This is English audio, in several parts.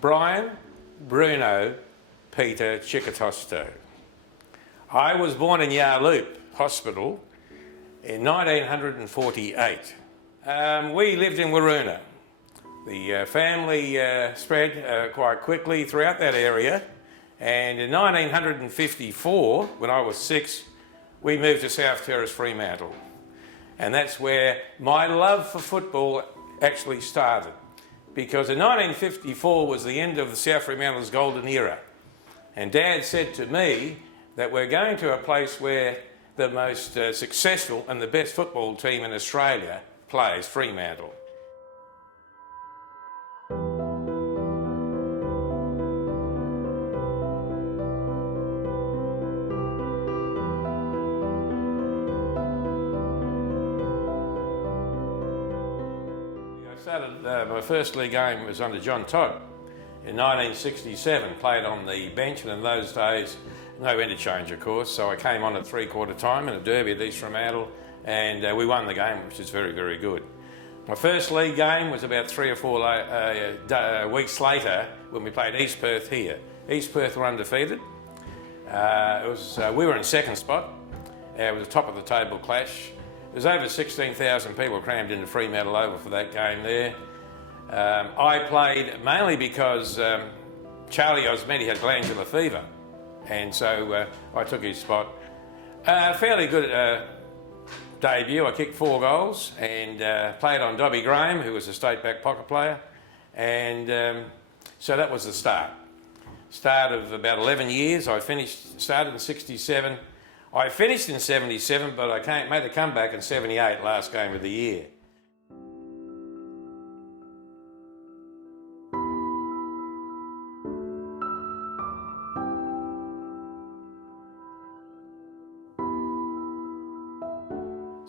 Brian Bruno Peter Ciccotosto. I was born in Yarloop Hospital in 1948. We lived in Waroona. The family spread quite quickly throughout that area, and in 1954, when I was 6, we moved to South Terrace, Fremantle. And that's where my love for football actually started, because in 1954 was the end of the South Fremantle's golden era. And Dad said to me that we're going to a place where the most successful and the best football team in Australia plays, Fremantle. My first league game was under John Todd in 1967, played on the bench, and in those days no interchange of course, so I came on at 3/4 time in a derby at East Fremantle, and we won the game, which is very, very good. My first league game was about 3 or 4 weeks later when we played East Perth here. East Perth were undefeated. We were in second spot. It was a top of the table clash. There was over 16,000 people crammed into Fremantle Oval for that game there. I played mainly because Charlie Osmetti had glandular fever, and so I took his spot. Fairly good debut. I kicked 4 goals and played on Toby Graham, who was a state back pocket player, and so that was the start. Start of about 11 years. I started in 67. I finished in 77, but I made a comeback in 78, last game of the year.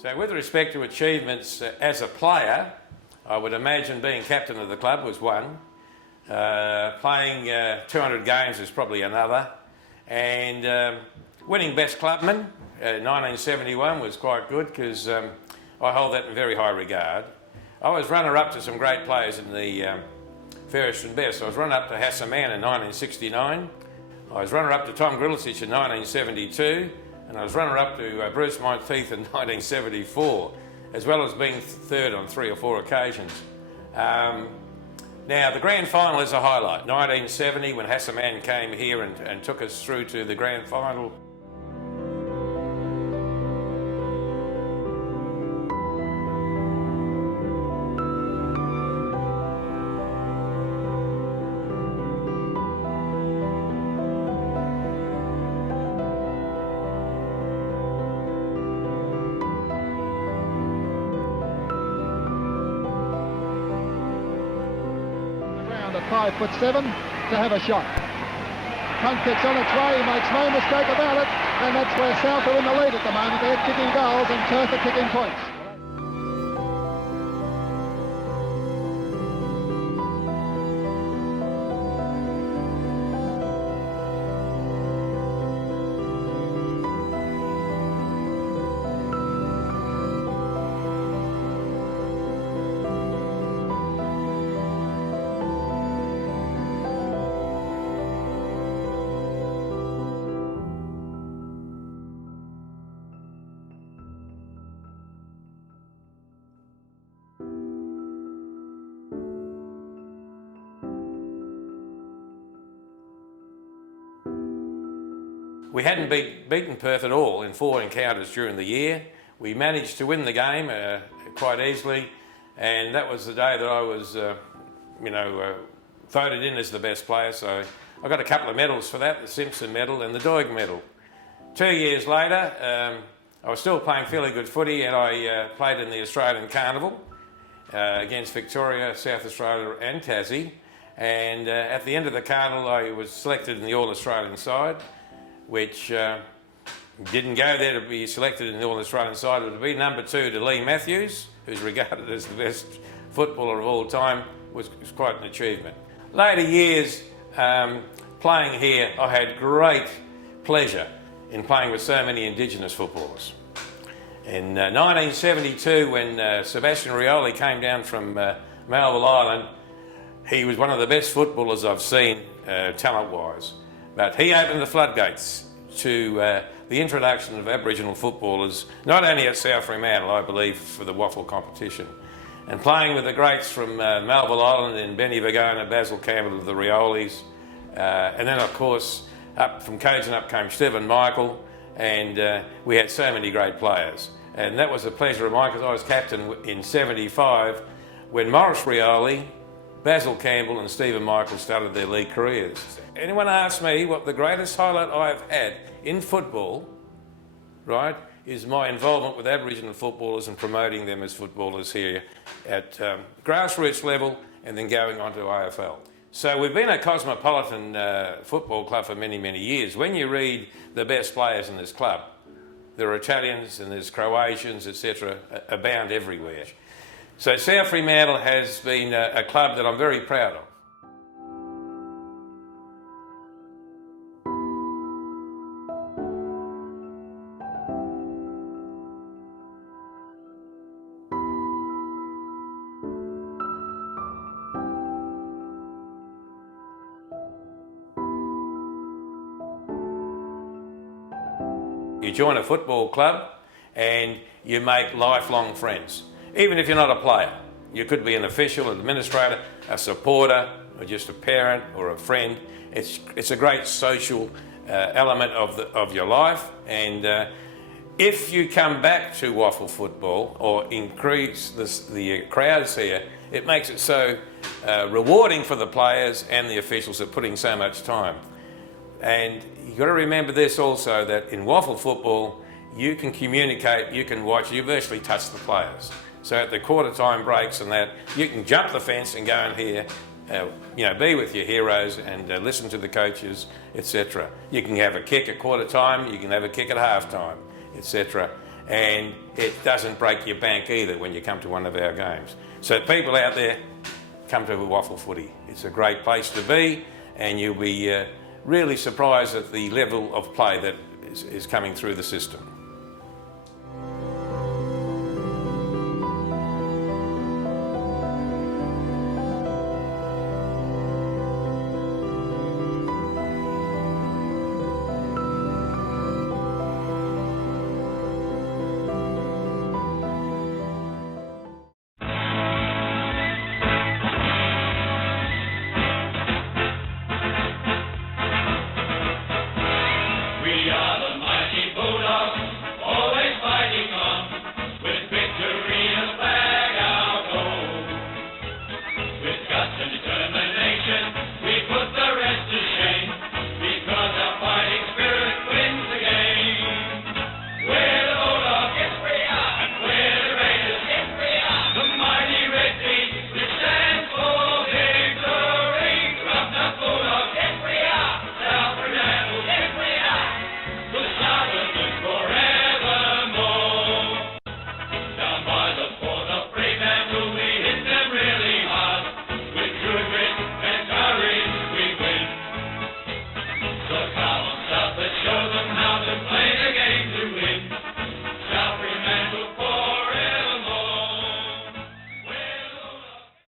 So with respect to achievements as a player, I would imagine being captain of the club was one. Playing 200 games is probably another. And winning best clubman in 1971 was quite good, because I hold that in very high regard. I was runner-up to some great players in the fairest and best. I was runner-up to Hassa Mann in 1969. I was runner-up to Tom Grljusich in 1972. And I was runner-up to Bruce Monteith in 1974, as well as being third on 3 or 4 occasions. Now, the Grand Final is a highlight. 1970, when Hassa Mann came here and took us through to the Grand Final. At 5'7" to have a shot. Parentich on its way, he makes no mistake about it, and that's where South are in the lead at the moment. They're kicking goals and Perth are kicking points. We hadn't beaten Perth at all in 4 encounters during the year. We managed to win the game quite easily, and that was the day that I was, voted in as the best player. So I got a couple of medals for that, the Simpson Medal and the Doig Medal. 2 years later, I was still playing fairly good footy, and I played in the Australian Carnival against Victoria, South Australia and Tassie. And at the end of the Carnival, I was selected in the All-Australian side, which didn't go there to be selected in the All-Australian side, but to be number 2 to Lee Matthews, who's regarded as the best footballer of all time, was quite an achievement. Later years, playing here, I had great pleasure in playing with so many Indigenous footballers. In 1972, when Sebastian Rioli came down from Melville Island, He was one of the best footballers I've seen, talent-wise. But he opened the floodgates to the introduction of Aboriginal footballers, not only at South Fremantle, I believe, for the WAFL competition, and playing with the greats from Melville Island and Benny Vagona, Basil Campbell of the Riolis, and then, of course, up from Colgan up came Stephen Michael, and we had so many great players. And that was a pleasure of mine because I was captain in '75 when Morris Rioli, Basil Campbell and Stephen Michael started their league careers. Anyone asks me what the greatest highlight I've had in football, right, is my involvement with Aboriginal footballers and promoting them as footballers here at grassroots level and then going on to AFL. So we've been a cosmopolitan football club for many, many years. When you read the best players in this club, there are Italians and there's Croatians, etc., abound everywhere. So South Fremantle has been a club that I'm very proud of. You join a football club and you make lifelong friends. Even if you're not a player, you could be an official, an administrator, a supporter, or just a parent or a friend. It's a great social element of your life, and if you come back to WAFL football or increase the crowds here, it makes it so rewarding for the players and the officials that put in so much time. And you've got to remember this also, that in WAFL football, you can communicate, you can watch, you virtually touch the players. So at the quarter time breaks and that, you can jump the fence and go in here, be with your heroes and listen to the coaches, etc. You can have a kick at quarter time, you can have a kick at half time, etc. And it doesn't break your bank either when you come to one of our games. So people out there, come to WAFL footy. It's a great place to be, and you'll be really surprised at the level of play that is coming through the system.